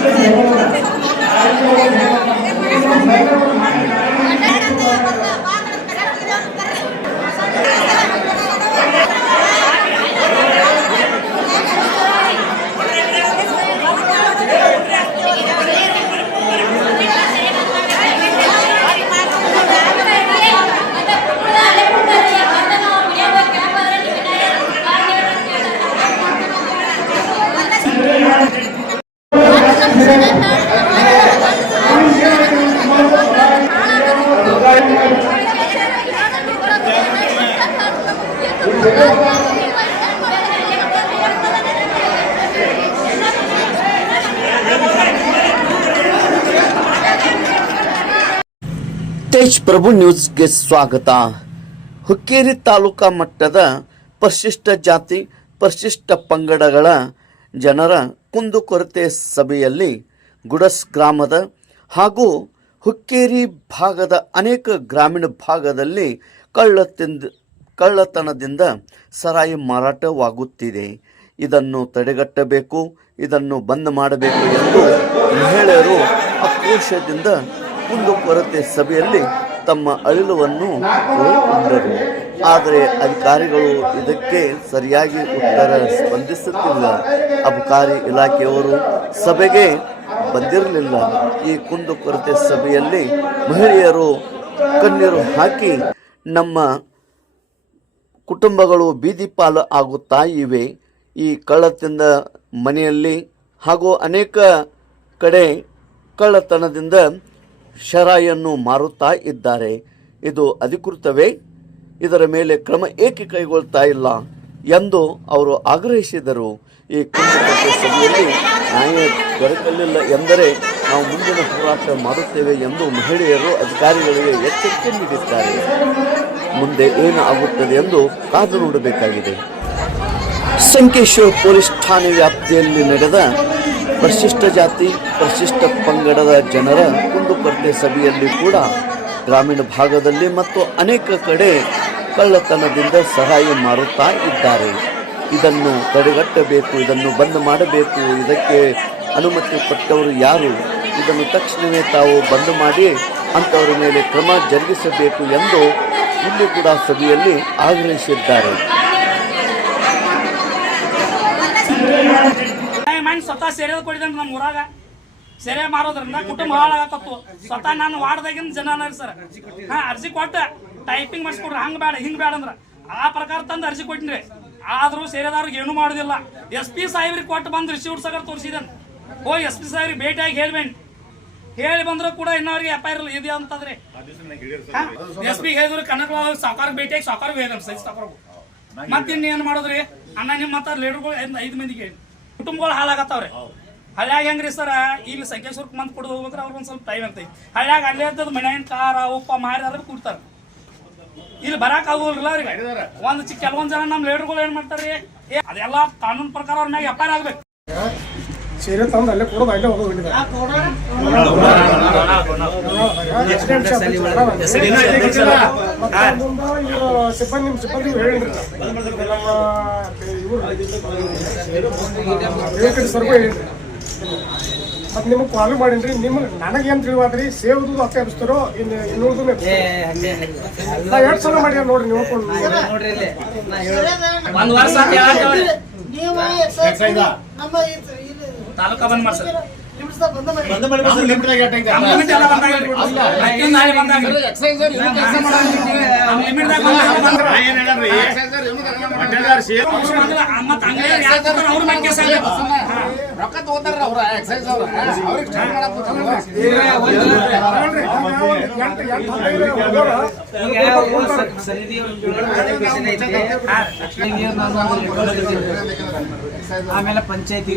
ఇక్కడ ఎవరు ತೇಜ್ ಪ್ರಭು ನ್ಯೂಸ್ಗೆ ಸ್ವಾಗತ. ಹುಕ್ಕೇರಿ ತಾಲೂಕಾ ಮಟ್ಟದ ಪರಿಶಿಷ್ಟ ಜಾತಿ, ಪರಿಶಿಷ್ಟ ಪಂಗಡಗಳ ಜನರ ಕುಂದುಕೊರತೆ ಸಭೆಯಲ್ಲಿ ಗುಡಸ್ ಗ್ರಾಮದ ಹಾಗೂ ಹುಕ್ಕೇರಿ ಭಾಗದ ಅನೇಕ ಗ್ರಾಮೀಣ ಭಾಗದಲ್ಲಿ ಕಳ್ಳ ತಿಂದು ಕಳ್ಳತನದಿಂದ ಸರಾಯಿ ಮಾರಾಟವಾಗುತ್ತಿದೆ. ಇದನ್ನು ತಡೆಗಟ್ಟಬೇಕು, ಇದನ್ನು ಬಂದ್ ಮಾಡಬೇಕು ಎಂದು ಮಹಿಳೆಯರು ಆಕ್ರೋಶದಿಂದ ಕುಂದುಕೊರತೆ ಸಭೆಯಲ್ಲಿ ತಮ್ಮ ಅಳಿಲುವನ್ನು ಕೋರಿಕೊಂಡರು ಆದರೆ ಅಧಿಕಾರಿಗಳು ಇದಕ್ಕೆ ಸರಿಯಾಗಿ ಉತ್ತರ ಸ್ಪಂದಿಸುತ್ತಿಲ್ಲ. ಅಬಕಾರಿ ಇಲಾಖೆಯವರು ಸಭೆಗೆ ಬಂದಿರಲಿಲ್ಲ. ಈ ಕುಂದುಕೊರತೆ ಸಭೆಯಲ್ಲಿ ಮಹಿಳೆಯರು ಕಣ್ಣೀರು ಹಾಕಿ ನಮ್ಮ ಕುಟುಂಬಗಳು ಬೀದಿ ಪಾಲು ಆಗುತ್ತಾ ಇವೆ. ಈ ಕಳ್ಳತನದ ಮನೆಯಲ್ಲಿ ಹಾಗೂ ಅನೇಕ ಕಡೆ ಕಳ್ಳತನದಿಂದ ಶರಾಯನ್ನು ಮಾರುತ್ತಾ ಇದ್ದಾರೆ. ಇದು ಅಧಿಕೃತವೇ? ಇದರ ಮೇಲೆ ಕ್ರಮ ಏಕೆ ಕೈಗೊಳ್ತಾ ಇಲ್ಲ ಎಂದು ಅವರು ಆಗ್ರಹಿಸಿದರು. ಈ ಕುಂದುಕೊರತೆ ಸಭೆಯಲ್ಲಿ ನ್ಯಾಯ ದೊರಕಲಿಲ್ಲ ಎಂದರೆ ನಾವು ಮುಂದಿನ ಹೋರಾಟ ಮಾಡುತ್ತೇವೆ ಎಂದು ಮಹಿಳೆಯರು ಅಧಿಕಾರಿಗಳಿಗೆ ಎಚ್ಚರಿಕೆ ನೀಡಿದ್ದಾರೆ. ಮುಂದೆ ಏನು ಆಗುತ್ತದೆ ಎಂದು ಕಾದು ನೋಡಬೇಕಾಗಿದೆ. ಸಂಕೇಶ್ವರ ಪೊಲೀಸ್ ಠಾಣೆ ವ್ಯಾಪ್ತಿಯಲ್ಲಿ ನಡೆದ ಪರಿಶಿಷ್ಟ ಜಾತಿ, ಪರಿಶಿಷ್ಟ ಪಂಗಡದ ಜನರ ಕುಂದುಕೊರತೆ ಸಭೆಯಲ್ಲಿ ಕೂಡ ಗ್ರಾಮೀಣ ಭಾಗದಲ್ಲಿ ಮತ್ತು ಅನೇಕ ಕಡೆ ಕಳ್ಳತನದಿಂದ ಸಹಾಯ ಮಾಡುತ್ತಾ ಇದ್ದಾರೆ. ಇದನ್ನು ತಡೆಗಟ್ಟಬೇಕು, ಇದನ್ನು ಬಂದ್ ಮಾಡಬೇಕು, ಇದಕ್ಕೆ ಅನುಮತಿ ಕೊಟ್ಟವರು ಯಾರು? ಇದನ್ನು ತಕ್ಷಣವೇ ತಾವು ಬಂದ್ ಮಾಡಿ ಅಂಥವರ ಮೇಲೆ ಕ್ರಮ ಜರುಗಿಸಬೇಕು ಎಂದು ಇಲ್ಲಿ ಕೂಡ ಸಭೆಯಲ್ಲಿ ಆಗ್ರಹಿಸಿದ್ದಾರೆ ಸ್ವತಃ ಸೆರೆ ಕೊಡಿದ್ರೆ ನಮ್ಮ ಊರಾಗ. ಸೆರೆ ಮಾರೋದ್ರಿಂದ ಕುಟುಂಬ ಹಾಳಾಗತ್ತು ಸ್ವತಃ ನಾನು ವಾರ್ಡ್ದಾಗಿನ ಜನ ಸರ್. ಹಾ, ಅರ್ಜಿ ಕೊಟ್ಟು ಟೈಪಿಂಗ್ ಮಾಡಿಸ್ಕೊಡ್ರಿ, ಹಂಗ ಬೇಡ ಹಿಂಗ್ ಬೇಡ ಅಂದ್ರ. ಆ ಪ್ರಕಾರ ತಂದು ಅರ್ಜಿ ಕೊಟ್ಟಿನ್ರಿ. ಆದ್ರೂ ಸೇರೆದಾರ್ಗೆ ಏನು ಮಾಡೋದಿಲ್ಲ. ಎಸ್ ಪಿ ಸಾಹೇಬ್ರಿಗೆ ಕೊಟ್ಟು ಬಂದು ರಿಸೀವ್ ತೋರಿಸಿದನ್. ಓ ಎಸ್ ಪಿ ಸಾಹೇಬ್ರಿಗೆ ಭೇಟಿಯಾಗಿ ಹೇಳ್ಬೇಡಿ ಹೇಳಿ ಬಂದ್ರು ಕೂಡ ಇನ್ನವರಿಗೆ ಎಫ್ ಐ ಆರ್ ಇದೆಯಾ ಅಂತಂದ್ರೆ ಎಸ್ ಪಿ ಹೇಳಿದ್ರು ಕನ್ನಡ ಸಾಕಾರ ಭೇಟಿಯಾಗಿ ಸಾಕಾರ ಹೇಳಿದ್ರು ಸೈಜ್ ಏನ್ ಮಾಡೋದ್ರಿ? ಅಣ್ಣ ನಿಮ್ಮ ಮತ್ತ ಲೀಡರ್ಗಳು ಐದು ಮಂದಿಗೆ ಕುಟುಂಬಗಳು ಹಾಳಾಗತ್ತವ್ರೆ. ಹಳ್ಯಾಗ ಹೆಂಗ್ರಿ ಸರ? ಇಲ್ಲಿ ಸಂಕೇಶ್ವರಕ್ಕೆ ಮಂದ್ ಕೊಡೋದು ಹೋಗ್ಬೇಕ್ರೆ ಅವ್ರಿಗೆ ಒಂದ್ ಸ್ವಲ್ಪ ಟೈಮ್ ಅಂತ ಹಳ್ಯಾಗ ಅಲ್ಲೇ ಇರ್ತದ ಮನೆಯನ್ ಕಾರ, ಉಪ್ಪ, ಮಾರಿ ಅದ್ರ ಕೊಡ್ತಾರ. ಇಲ್ಲಿ ಬರಾಕ್ ಆಗೋದಿಲ್ಲ ಅವ್ರಿಗೆ. ಒಂದ್ ಚಿಕ್ಕ ಕೆಲವೊಂದ್ ಜನ ನಮ್ಮ ಲೀಡರ್ಗಳು ಏನ್ ಮಾಡ್ತಾರ್ರಿ? ಅದೆಲ್ಲ ಕಾನೂನು ಪ್ರಕಾರ ಅವ್ರ ಮ್ಯಾಗ ಎಫ್ ಐ ಆರ್ ಆಗ್ಬೇಕು. ಸೀರೆ ತಂದು ಅಲ್ಲೇ ಕೊಡೋದು ಅಲ್ಲೇ ಹೋಗೋದು ಸಿಬ್ಬಂದಿ ನಿಮ್ಮ ಸಿಬ್ಬಂದಿ ಹೇಳಿದ್ರು ನಮ್ಮ ಇವರು ಸರ್ಗೂ ಹೇಳಿದ್ರು ಮತ್ತೆ ನಿಮಗೆ ಕಾಲ್ ಮಾಡಿನ್ರಿ ನಿಮ್ಗೆ ನನಗೇನು ತಿಳಿವಾದ್ರಿ ಸೇವ್ದು ಅಷ್ಟೇ ಹಬ್ಸ್ತಾರೋ ಇನ್ನು ಇನ್ನೂ ನಾ ಎರಡು ಸಲ ಮಾಡ್ಯಾರ ನೋಡ್ರಿ ನೀವು ಒಂದ್ ತಾಲೂಕಾ ಬಂದ್ ಮಾಡ್ಸರ್. ರೊಕ್ಕ ತಗೋತಾರ ಅವ್ರ ಎಕ್ಸೈಸ್ ಅವ್ರ ಅವ್ರಿಗೆ ಮಾಡಕ್ ಆಮೇಲೆ ಪಂಚಾಯತಿ